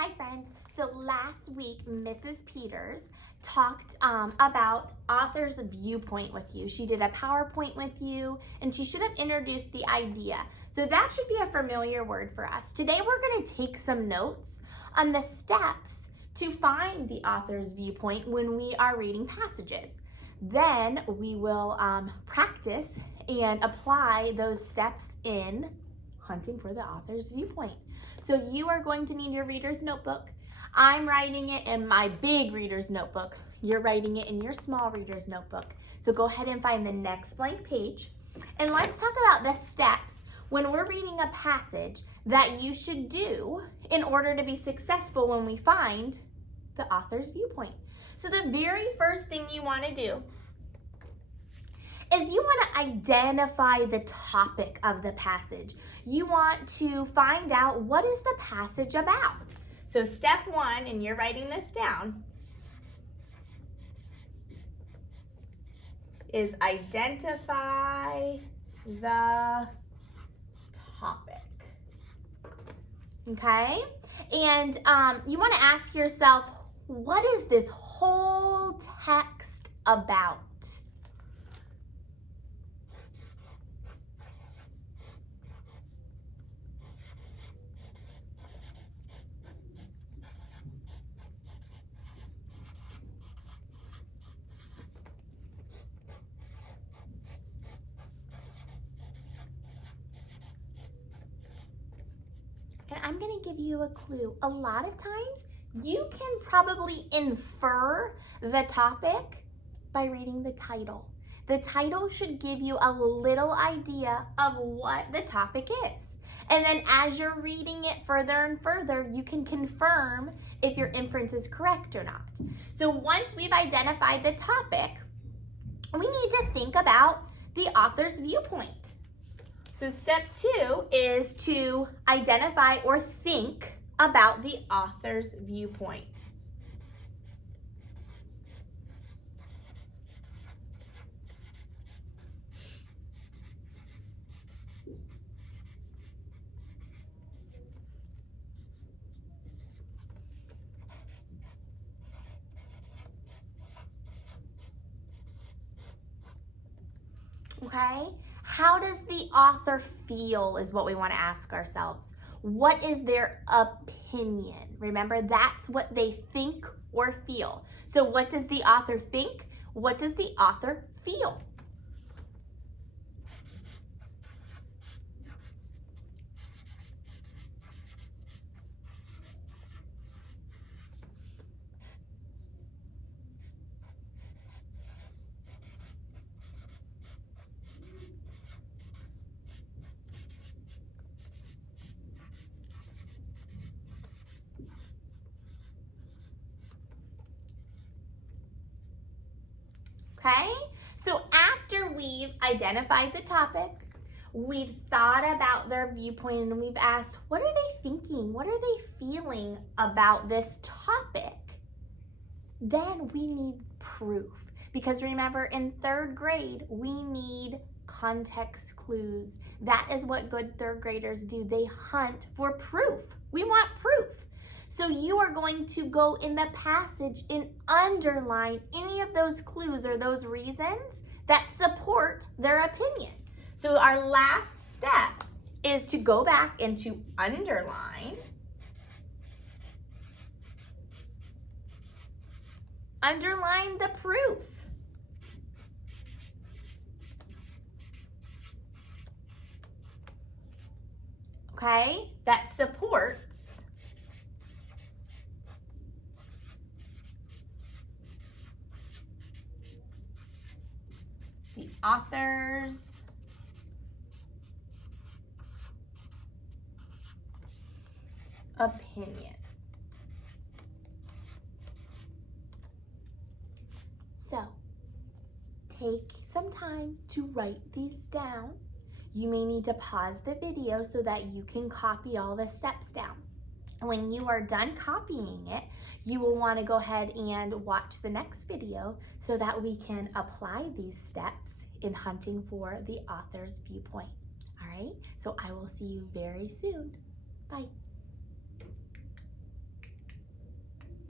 Hi friends, so last week Mrs. Peters talked about author's viewpoint with you. She did a PowerPoint with you and she should have introduced the idea. So that should be a familiar word for us. Today we're going to take some notes on the steps to find the author's viewpoint when we are reading passages. Then we will practice and apply those steps in hunting for the author's viewpoint. So you are going to need your reader's notebook. I'm writing it in my big reader's notebook. You're writing it in your small reader's notebook. So go ahead and find the next blank page. And let's talk about the steps when we're reading a passage that you should do in order to be successful when we find the author's viewpoint. So the very first thing you want to do is you want to identify the topic of the passage. You want to find out what is the passage about. So step one, and you're writing this down, is identify the topic. Okay? And you want to ask yourself, what is this whole text about? And I'm going to give you a clue. A lot of times, you can probably infer the topic by reading the title. The title should give you a little idea of what the topic is. And then as you're reading it further and further, you can confirm if your inference is correct or not. So once we've identified the topic, we need to think about the author's viewpoint. So step two is to identify or think about the author's viewpoint. Okay? How does the author feel is what we want to ask ourselves. What is their opinion? Remember, that's what they think or feel. So what does the author think? What does the author feel? Okay, so after we've identified the topic, we've thought about their viewpoint and we've asked, what are they thinking? What are they feeling about this topic? Then we need proof. Because remember, in third grade, we need context clues. That is what good third graders do. They hunt for proof. We want proof. So you are going to go in the passage and underline any of those clues or those reasons that support their opinion. So our last step is to go back and to underline the proof. Okay, that supports the author's opinion. So, take some time to write these down. You may need to pause the video so that you can copy all the steps down. When you are done copying it, you will want to go ahead and watch the next video so that we can apply these steps in hunting for the author's viewpoint. All right, so I will see you very soon. Bye.